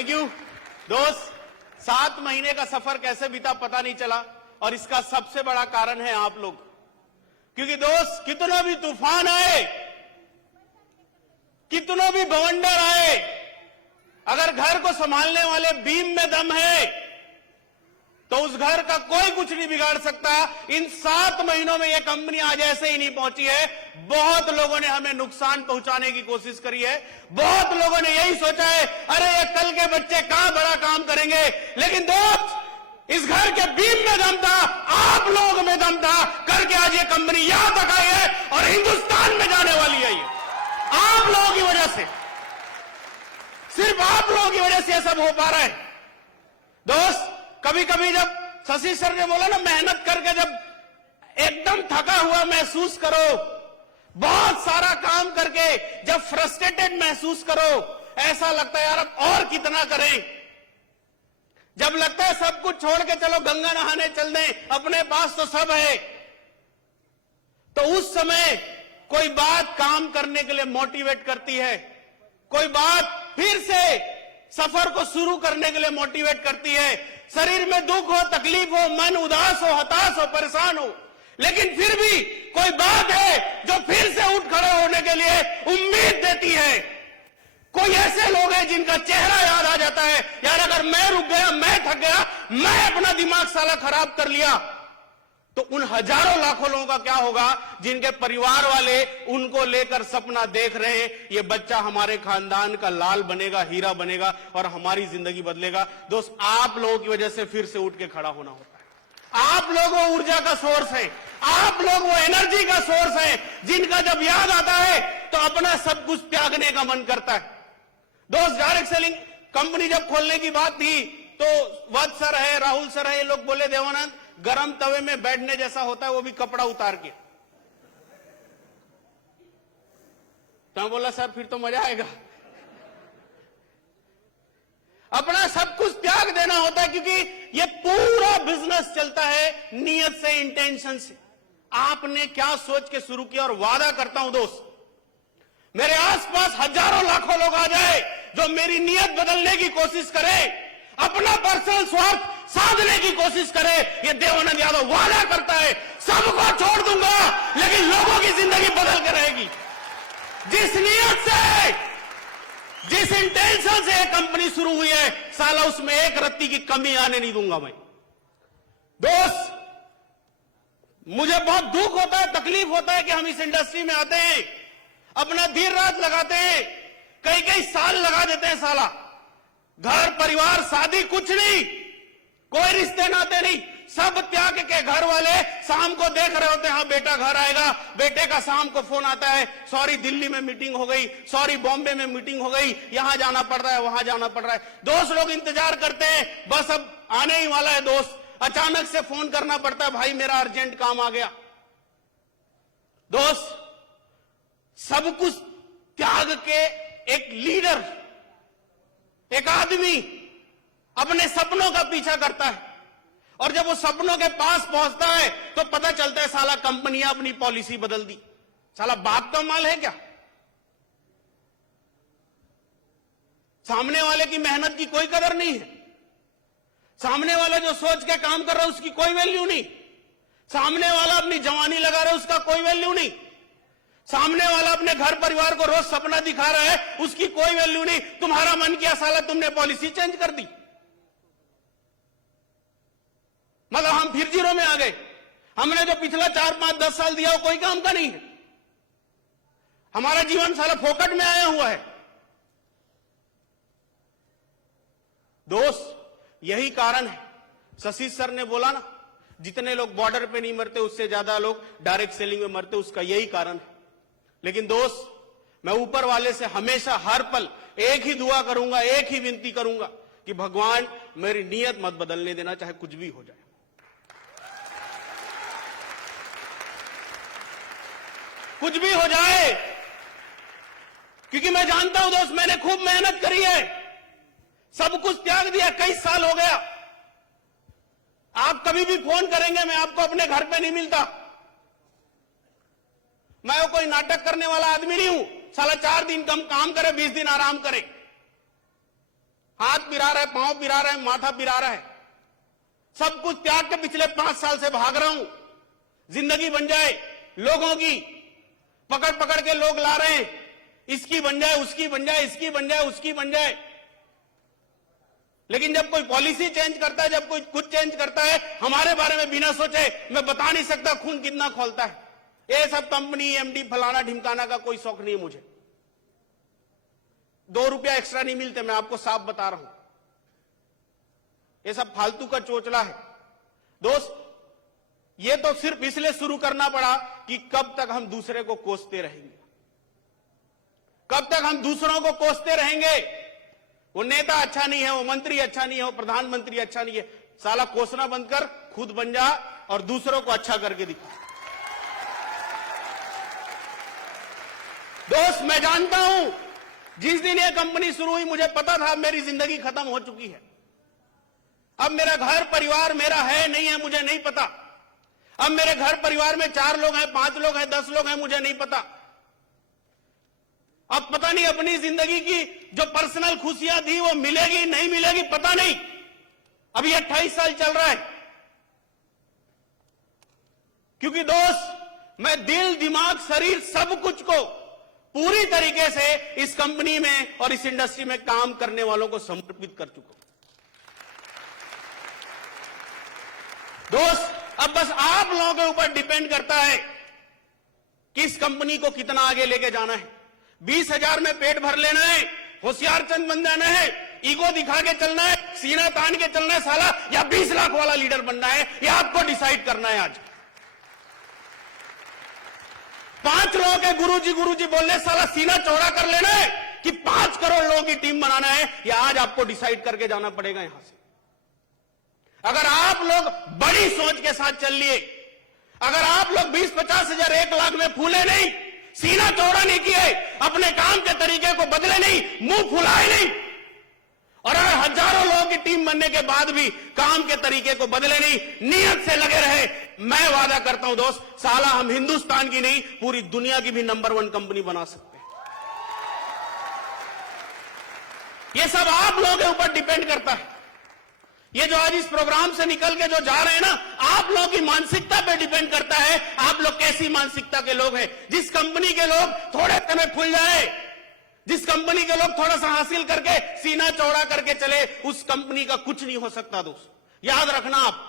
Thank you दोस्त। 7 महीने का सफर कैसे बीता पता नहीं चला, और इसका सबसे बड़ा कारण है आप लोग। क्योंकि दोस्त, कितना भी तूफान आए, कितना भी बवंडर आए, अगर घर को संभालने वाले बीम में दम है तो उस घर का कोई कुछ नहीं बिगाड़ सकता। इन 7 महीनों में यह कंपनी आज ऐसे ही नहीं पहुंची है। बहुत लोगों ने हमें नुकसान पहुंचाने की कोशिश करी है, बहुत लोगों ने यही सोचा है अरे ये कल के बच्चे कहां बड़ा काम करेंगे। लेकिन दोस्त, इस घर के बीम में दम था, आप लोगों में दम था, करके आज ये कंपनी यहां तक आई है और हिंदुस्तान में जाने वाली है। ये आप लोगों की वजह से, सिर्फ आप लोगों की वजह से यह सब हो पा रहा है। दोस्त, कभी कभी जब शशि सर ने बोला ना, मेहनत करके जब एकदम थका हुआ महसूस करो, बहुत सारा काम करके जब फ्रस्ट्रेटेड महसूस करो, ऐसा लगता है यार अब और कितना करें। जब लगता है सब कुछ छोड़ के चलो गंगा नहाने चल दें, अपने पास तो सब है, तो उस समय कोई बात काम करने के लिए मोटिवेट करती है, कोई बात फिर से सफर को शुरू करने के लिए मोटिवेट करती है। शरीर में दुख हो, तकलीफ हो, मन उदास हो, हताश हो, परेशान हो, लेकिन फिर भी कोई बात है जो फिर से उठ खड़े होने के लिए उम्मीद देती है। कोई ऐसे लोग हैं जिनका चेहरा याद आ जाता है, यार अगर मैं रुक गया, मैं थक गया, मैं अपना दिमाग साला खराब कर लिया, तो उन हजारों लाखों लोगों का क्या होगा जिनके परिवार वाले उनको लेकर सपना देख रहे हैं, ये बच्चा हमारे खानदान का लाल बनेगा, हीरा बनेगा और हमारी जिंदगी बदलेगा। दोस्त, आप लोगों की वजह से फिर से उठ के खड़ा होना होता है। आप लोग वो ऊर्जा का सोर्स है, आप लोग वो एनर्जी का सोर्स है, जिनका जब याद आता है तो अपना सब कुछ त्यागने का मन करता है। दोस्त, डायरेक्ट सेलिंग कंपनी जब खोलने की बात थी तो वत्स सर है, राहुल सर है, ये लोग बोले देवानंद गरम तवे में बैठने जैसा होता है, वो भी कपड़ा उतार के। तो मैं बोला सर फिर तो मजा आएगा। अपना सब कुछ त्याग देना होता है, क्योंकि ये पूरा बिजनेस चलता है नीयत से, इंटेंशन से। आपने क्या सोच के शुरू किया, और वादा करता हूं दोस्त, मेरे आसपास हजारों लाखों लोग आ जाए जो मेरी नीयत बदलने की कोशिश करे, अपना पर्सनल स्वार्थ साधने की कोशिश करे, ये देवानंद यादव वादा करता है सबको छोड़ दूंगा लेकिन लोगों की जिंदगी बदल कर रहेगी। जिस नीयत से, जिस इंटेंशन से कंपनी शुरू हुई है, साला उसमें एक रत्ती की कमी आने नहीं दूंगा मैं। दोस्त, मुझे बहुत दुख होता है, तकलीफ होता है कि हम इस इंडस्ट्री में आते हैं, अपना देर रात लगाते हैं, कई कई साल लगा देते हैं, साला घर परिवार शादी कुछ नहीं, कोई रिश्ते नाते नहीं, सब त्याग के घर वाले शाम को देख रहे होते हैं, हाँ बेटा घर आएगा, बेटे का शाम को फोन आता है, सॉरी दिल्ली में मीटिंग हो गई, सॉरी बॉम्बे में मीटिंग हो गई, यहां जाना पड़ रहा है, वहां जाना पड़ रहा है। दोस्त लोग इंतजार करते हैं, बस अब आने ही वाला है। दोस्त, अचानक से फोन करना पड़ता है, भाई मेरा अर्जेंट काम आ गया। दोस्त, सब कुछ त्याग के एक लीडर, एक आदमी अपने सपनों का पीछा करता है, और जब वो सपनों के पास पहुंचता है तो पता चलता है साला कंपनियां अपनी पॉलिसी बदल दी। साला बाप का माल है क्या? सामने वाले की मेहनत की कोई कदर नहीं है, सामने वाला जो सोच के काम कर रहा है उसकी कोई वैल्यू नहीं, सामने वाला अपनी जवानी लगा रहा है उसका कोई वैल्यू नहीं, सामने वाला अपने घर परिवार को रोज सपना दिखा रहा है उसकी कोई वैल्यू नहीं। तुम्हारा मन किया साला तुमने पॉलिसी चेंज कर दी, मतलब हम फिर जीरो में आ गए। हमने जो पिछला 4, 5, 10 साल दिया वो कोई काम का नहीं है, हमारा जीवन साला फोकट में आया हुआ है। दोस्त, यही कारण है, शशि सर ने बोला ना, जितने लोग बॉर्डर पे नहीं मरते उससे ज्यादा लोग डायरेक्ट सेलिंग में मरते, उसका यही कारण है। लेकिन दोस्त, मैं ऊपर वाले से हमेशा हर पल एक ही दुआ करूंगा, एक ही विनती करूंगा कि भगवान मेरी नीयत मत बदलने देना, चाहे कुछ भी हो जाए। कुछ भी हो जाए, क्योंकि मैं जानता हूं दोस्त, मैंने खूब मेहनत करी है, सब कुछ त्याग दिया, कई साल हो गया। आप कभी भी फोन करेंगे, मैं आपको अपने घर पे नहीं मिलता, मैं कोई नाटक करने वाला आदमी नहीं हूं, साला 4 दिन कम काम करे, 20 दिन आराम करे। हाथ पिरा रहा है, पांव पिरा रहा है, माथा पिरा रहा है, सब कुछ त्याग के पिछले 5 साल से भाग रहा हूं। जिंदगी बन जाए लोगों की, पकड़ पकड़ के लोग ला रहे हैं, इसकी बन जाए, उसकी बन जाए, इसकी बन जाए, उसकी बन जाए। लेकिन जब कोई पॉलिसी चेंज करता है, जब कोई कुछ चेंज करता है, हमारे बारे में बिना सोचे, मैं बता नहीं सकता खून कितना खोलता है। ये सब कंपनी, एमडी, फलाना ढिमकाना का कोई शौक नहीं है मुझे। 2 रुपया एक्स्ट्रा नहीं मिलते, मैं आपको साफ बता रहा हूं। ये सब फालतू का चोचला है दोस्त। ये तो सिर्फ इसलिए शुरू करना पड़ा कि कब तक हम दूसरे को कोसते रहेंगे, कब तक हम दूसरों को कोसते रहेंगे। वो नेता अच्छा नहीं है, वो मंत्री अच्छा नहीं है, वो प्रधानमंत्री अच्छा नहीं है। साला कोसना बंद कर, खुद बन जा और दूसरों को अच्छा करके दिखा। दोस्त, मैं जानता हूं जिस दिन ये कंपनी शुरू हुई मुझे पता था मेरी जिंदगी खत्म हो चुकी है। अब मेरा घर परिवार मेरा है नहीं है मुझे नहीं पता। अब मेरे घर परिवार में 4 लोग हैं, 5 लोग हैं, 10 लोग हैं, मुझे नहीं पता। अब पता नहीं अपनी जिंदगी की जो पर्सनल खुशियां थी वो मिलेगी नहीं मिलेगी पता नहीं। अभी 28 साल चल रहा है। क्योंकि दोस्त, मैं दिल, दिमाग, शरीर सब कुछ को पूरी तरीके से इस कंपनी में और इस इंडस्ट्री में काम करने वालों को समर्पित कर चुका हूं। दोस्त, अब बस आप लोगों के ऊपर डिपेंड करता है कि इस कंपनी को कितना आगे लेके जाना है। 20,000 में पेट भर लेना है, होशियार चंद बन जाना है, ईगो दिखा के चलना है, सीना तान के चलना है साला, या 20 लाख वाला लीडर बनना है, यह आपको डिसाइड करना है आज। 5 लोगों के गुरुजी बोलने साला सीना चौड़ा कर लेना है कि 5 करोड़ लोगों की टीम बनाना है, यह आज आपको डिसाइड करके जाना पड़ेगा यहां से। अगर आप लोग बड़ी सोच के साथ चल लिए, अगर आप लोग 20-50 हजार 1 लाख में फूले नहीं, सीना चौड़ा नहीं किए, अपने काम के तरीके को बदले नहीं, मुंह फुलाए नहीं, और अगर हजारों लोगों की टीम बनने के बाद भी काम के तरीके को बदले नहीं, नियत से लगे रहे, मैं वादा करता हूं दोस्त, साला हम हिंदुस्तान की नहीं पूरी दुनिया की भी नंबर 1 कंपनी बना सकते हैं। यह सब आप लोगों के ऊपर डिपेंड करता है। ये जो आज इस प्रोग्राम से निकल के जो जा रहे हैं ना, आप लोगों की मानसिकता पे डिपेंड करता है, आप लोग कैसी मानसिकता के लोग हैं। जिस कंपनी के लोग थोड़े समय फूल जाए, जिस कंपनी के लोग थोड़ा सा हासिल करके सीना चौड़ा करके चले, उस कंपनी का कुछ नहीं हो सकता दोस्त, याद रखना आप।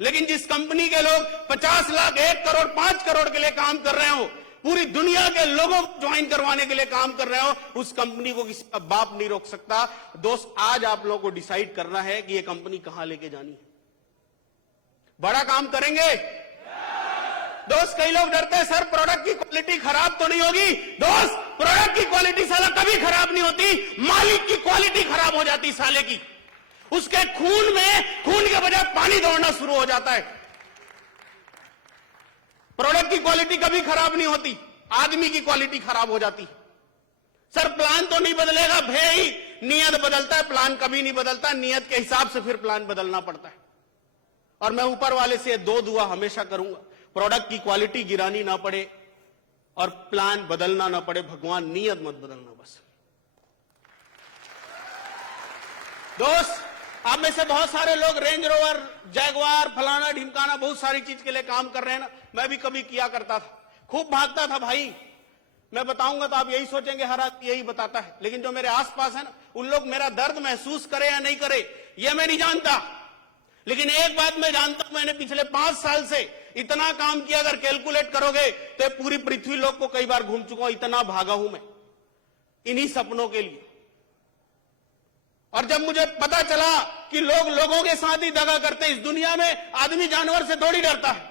लेकिन जिस कंपनी के लोग 50 लाख, 1 करोड़, 5 करोड़ के लिए काम कर रहे हो, पूरी दुनिया के लोगों को ज्वाइन करवाने के लिए काम कर रहे हो, उस कंपनी को किसी का बाप नहीं रोक सकता। दोस्त, आज आप लोगों को डिसाइड करना है कि ये कंपनी कहां लेके जानी है। बड़ा काम करेंगे दोस्त। कई लोग डरते हैं सर प्रोडक्ट की क्वालिटी खराब तो नहीं होगी। दोस्त, प्रोडक्ट की क्वालिटी साला कभी खराब नहीं होती, मालिक की क्वालिटी खराब हो जाती साले की। उसके खून में खून के बजाय पानी दौड़ना शुरू हो जाता है। प्रोडक्ट की क्वालिटी कभी खराब नहीं होती, आदमी की क्वालिटी खराब हो जाती। सर प्लान तो नहीं बदलेगा भाई, नियत बदलता है, प्लान कभी नहीं बदलता। नियत के हिसाब से फिर प्लान बदलना पड़ता है। और मैं ऊपर वाले से 2 दुआ हमेशा करूंगा, प्रोडक्ट की क्वालिटी गिरानी ना पड़े और प्लान बदलना ना पड़े। भगवान, नियत मत बदलना बस। दोस्त, आप में से बहुत सारे लोग रेंज रोवर, जैगवार, फलाना ढिमकाना बहुत सारी चीज के लिए काम कर रहे हैं ना। मैं भी कभी किया करता था, खूब भागता था भाई। मैं बताऊंगा तो आप यही सोचेंगे हर आदमी यही बताता है, लेकिन जो मेरे आसपास है ना, उन लोग मेरा दर्द महसूस करे या नहीं करे ये मैं नहीं जानता। लेकिन एक बात मैं जानता हूं, मैंने पिछले 5 साल से इतना काम किया, अगर कैलकुलेट करोगे तो पूरी पृथ्वी लोक को कई बार घूम चुका हूं, इतना भागा हूं मैं इन्हीं सपनों के लिए। और जब मुझे पता चला कि लोग लोगों के साथ ही दगा करते हैं, इस दुनिया में आदमी जानवर से थोड़ी डरता है,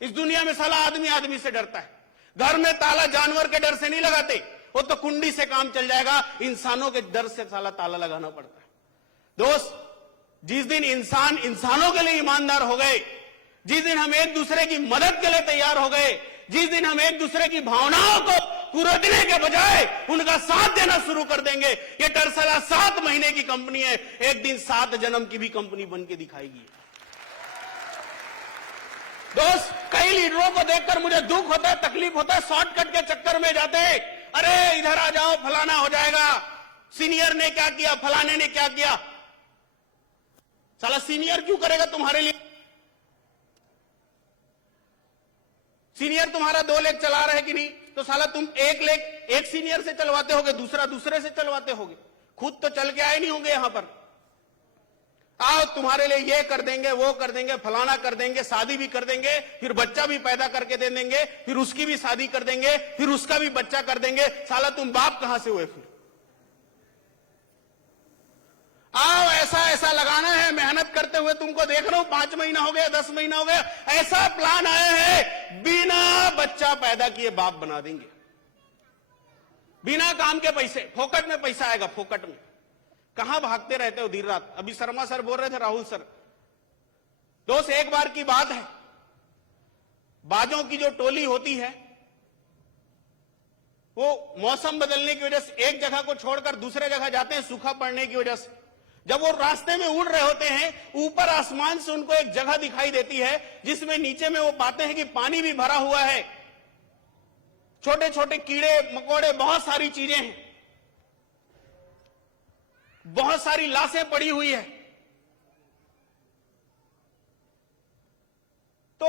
इस दुनिया में साला आदमी आदमी से डरता है। घर में ताला जानवर के डर से नहीं लगाते, वो तो कुंडी से काम चल जाएगा, इंसानों के डर से साला ताला लगाना पड़ता है। दोस्त, जिस दिन इंसान इंसानों के लिए ईमानदार हो गए, जिस दिन हम एक दूसरे की मदद के लिए तैयार हो गए, जिस दिन हम एक दूसरे की भावनाओं को कुरेदने के बजाय उनका साथ देना शुरू कर देंगे, ये टरसला 7 महीने की कंपनी है, एक दिन 7 जन्म की भी कंपनी बन के दिखाएगी। दोस्त, कई लीडरों को देखकर मुझे दुख होता है, तकलीफ होता है, शॉर्टकट के चक्कर में जाते हैं, अरे इधर आ जाओ फलाना हो जाएगा, सीनियर ने क्या किया, फलाने ने क्या किया। साला सीनियर क्यों करेगा तुम्हारे लिए? सीनियर तुम्हारा 2 लेख चला रहा है कि नहीं, तो साला तुम 1 लेख एक सीनियर से चलवाते होगे, दूसरा दूसरे से चलवाते होगे, खुद तो चल के आए नहीं होंगे यहां पर। आओ तुम्हारे लिए ये कर देंगे, वो कर देंगे, फलाना कर देंगे, शादी भी कर देंगे, फिर बच्चा भी पैदा करके दे देंगे, फिर उसकी भी शादी कर देंगे, फिर उसका भी बच्चा कर देंगे। साला तुम बाप कहां से हुए फिर? आओ ऐसा ऐसा लगाना है, मेहनत करते हुए तुमको देख रहा हूं, 5 महीना हो गया, 10 महीना हो गया, ऐसा प्लान आया है, बिना बच्चा पैदा किए बाप बना देंगे, बिना काम के पैसे, फोकट में पैसा आएगा, फोकट में। कहां भागते रहते हो दिन रात? अभी शर्मा सर बोल रहे थे, राहुल सर, दोस्त एक बार की बात है, बाजों की जो टोली होती है वो मौसम बदलने की वजह से एक जगह को छोड़कर दूसरे जगह जाते हैं, सूखा पड़ने की वजह से। जब वो रास्ते में उड़ रहे होते हैं, ऊपर आसमान से उनको एक जगह दिखाई देती है जिसमें नीचे में वो पाते हैं कि पानी भी भरा हुआ है, छोटे छोटे कीड़े मकोड़े, बहुत सारी चीजें हैं, बहुत सारी लाशें पड़ी हुई है। तो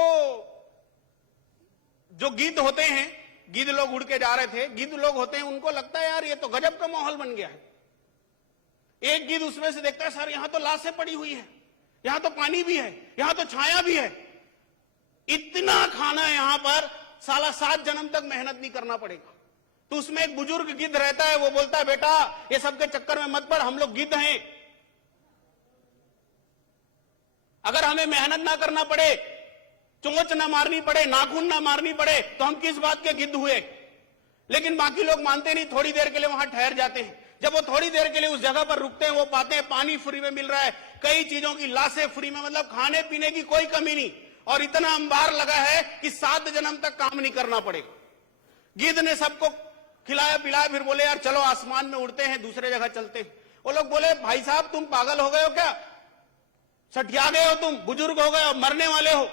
जो गिद्ध होते हैं, गिद्ध लोग उड़ के जा रहे थे, गिद्ध लोग होते हैं, उनको लगता है यार ये तो गजब का माहौल बन गया है। एक गिद्ध उसमें से देखता है, सर यहां तो लाशें पड़ी हुई है, यहां तो पानी भी है, यहां तो छाया भी है, इतना खाना है यहां पर, साला 7 जन्म तक मेहनत नहीं करना पड़ेगा। तो उसमें एक बुजुर्ग गिद्ध रहता है, वो बोलता है बेटा ये सब के चक्कर में मत पड़, हम लोग गिद्ध हैं, अगर हमें मेहनत ना करना पड़े, चोंच ना मारनी पड़े, नाखून ना मारनी पड़े, तो हम किस बात के गिद्ध हुए। लेकिन बाकी लोग मानते नहीं, थोड़ी देर के लिए वहां ठहर जाते हैं। जब वो थोड़ी देर के लिए उस जगह पर रुकते हैं, वो पाते हैं पानी फ्री में मिल रहा है, कई चीजों की लाशें फ्री में, मतलब खाने पीने की कोई कमी नहीं, और इतना अंबार लगा है कि 7 जन्म तक काम नहीं करना पड़ेगा। गिद्ध ने सबको खिलाया पिलाया, फिर बोले यार चलो आसमान में उड़ते हैं, दूसरे जगह चलते हैं। वो लोग बोले भाई साहब तुम पागल हो गए हो क्या, सठिया गए हो तुम, बुजुर्ग हो गए हो, मरने वाले हो।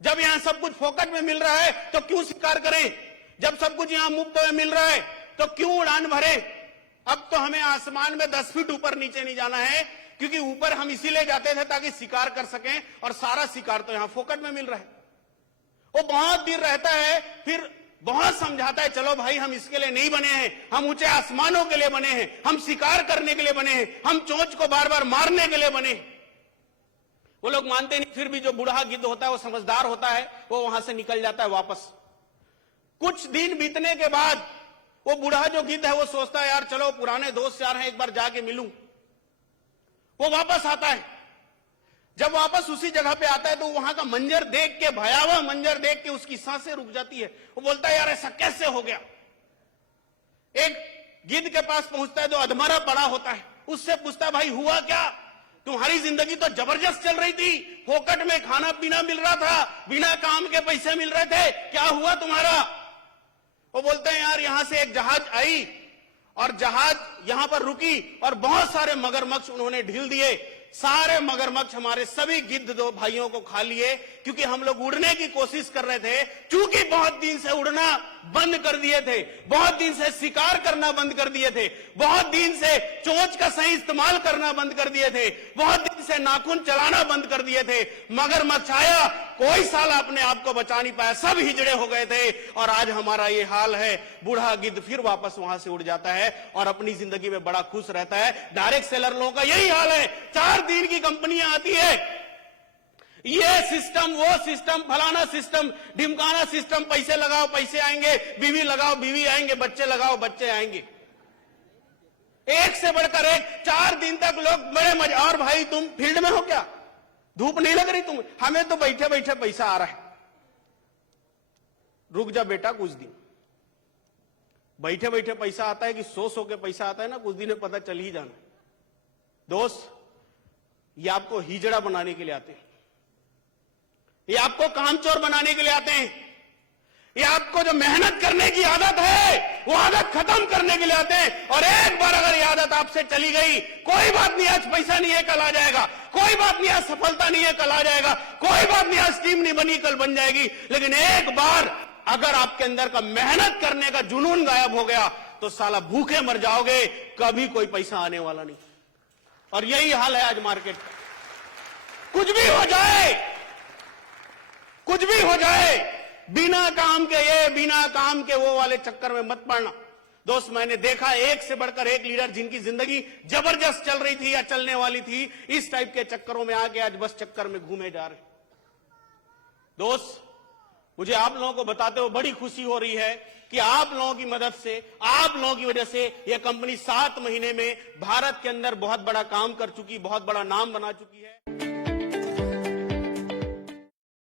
जब यहां सब कुछ फोकट में मिल रहा है तो क्यों शिकार करें, जब सब कुछ यहां मुफ्त में मिल रहा है तो क्यों उड़ान भरे। अब तो हमें आसमान में 10 फीट ऊपर नीचे नहीं जाना है, क्योंकि ऊपर हम इसीलिए जाते थे ताकि शिकार कर सकें, और सारा शिकार तो यहां फोकट में मिल रहा है। वो बहुत देर रहता है, फिर बहुत समझाता है, चलो भाई हम इसके लिए नहीं बने हैं, हम ऊंचे आसमानों के लिए बने हैं, हम शिकार करने के लिए बने हैं, हम चोंच को बार बार मारने के लिए बने हैं। वो लोग मानते नहीं, फिर भी जो बूढ़ा गिद्ध होता है वो समझदार होता है, वो वहां से निकल जाता है वापस। कुछ दिन बीतने के बाद वो बूढ़ा जो गिद्ध है वो सोचता है यार चलो पुराने दोस्त यार हैं, एक बार जाके मिलूं। वो वापस आता है, जब वापस उसी जगह पे आता है तो वहां का मंजर देख के, भयावह मंजर देख के उसकी सांसें रुक जाती है। वो बोलता है यार ऐसा कैसे हो गया। एक गिद्ध के पास पहुंचता है जो अधमरा पड़ा होता है, उससे पूछता है भाई हुआ क्या, तुम्हारी जिंदगी तो जबरदस्त चल रही थी, फोकट में खाना पीना मिल रहा था, बिना काम के पैसे मिल रहे थे, क्या हुआ तुम्हारा। वो बोलते हैं यार यहां से एक जहाज आई और जहाज यहां पर रुकी और बहुत सारे मगरमच्छ उन्होंने ढील दिए, सारे मगरमच्छ हमारे सभी गिद्ध दो भाइयों को खा लिए, क्योंकि हम लोग उड़ने की कोशिश कर रहे थे, क्योंकि बहुत दिन से उड़ना बंद कर दिए थे, बहुत दिन से शिकार करना बंद कर दिए थे, बहुत दिन से चोंच का सही इस्तेमाल करना बंद कर दिए थे, बहुत दिन से नाखून चलाना बंद कर दिए थे। मगरमच्छ आया, कोई साल अपने आप को बचा नहीं पाया, सब हिजड़े हो गए थे, और आज हमारा ये हाल है। बूढ़ा गिद्ध फिर वापस वहां से उड़ जाता है और अपनी जिंदगी में बड़ा खुश रहता है। डायरेक्ट सेलर लोगों का यही हाल है, 4 दिन की कंपनियां आती है, ये सिस्टम वो सिस्टम, फलाना सिस्टम, ढिमकाना सिस्टम, पैसे लगाओ पैसे आएंगे, बीवी लगाओ बीवी आएंगे, बच्चे लगाओ बच्चे आएंगे, एक से बढ़कर एक। 4 दिन तक लोग बड़े मजा। और भाई तुम फील्ड में हो क्या, धूप नहीं लग रही तुम्हें, हमें तो बैठे बैठे पैसा आ रहा है। रुक जा बेटा कुछ दिन, बैठे बैठे पैसा आता है कि 100 के पैसा आता है ना, कुछ दिन में पता चल ही जाना। दोस्त ये आपको हिजड़ा बनाने के लिए आते हैं, ये आपको कामचोर बनाने के लिए आते हैं, ये आपको जो मेहनत करने की आदत है वो आदत खत्म करने के लिए आते हैं। और एक बार अगर ये आदत आपसे चली गई, कोई बात नहीं आज पैसा नहीं है कल आ जाएगा, कोई बात नहीं आज सफलता नहीं है कल आ जाएगा, कोई बात नहीं आज टीम नहीं बनी कल बन जाएगी, लेकिन एक बार अगर आपके अंदर का मेहनत करने का जुनून गायब हो गया तो साला भूखे मर जाओगे, कभी कोई पैसा आने वाला नहीं। और यही हाल है आज मार्केट का। कुछ भी हो जाए, कुछ भी हो जाए, बिना काम के ये, बिना काम के वो वाले चक्कर में मत पड़ना। दोस्त, मैंने देखा एक से बढ़कर एक लीडर जिनकी जिंदगी जबरदस्त चल रही थी या चलने वाली थी, इस टाइप के चक्करों में आके आज बस चक्कर में घूमे जा रहे। दोस्त, मुझे आप लोगों को बताते हुए बड़ी खुशी हो रही है कि आप लोगों की मदद से, आप लोगों की वजह से यह कंपनी 7 महीने में भारत के अंदर बहुत बड़ा काम कर चुकी, बहुत बड़ा नाम बना चुकी है।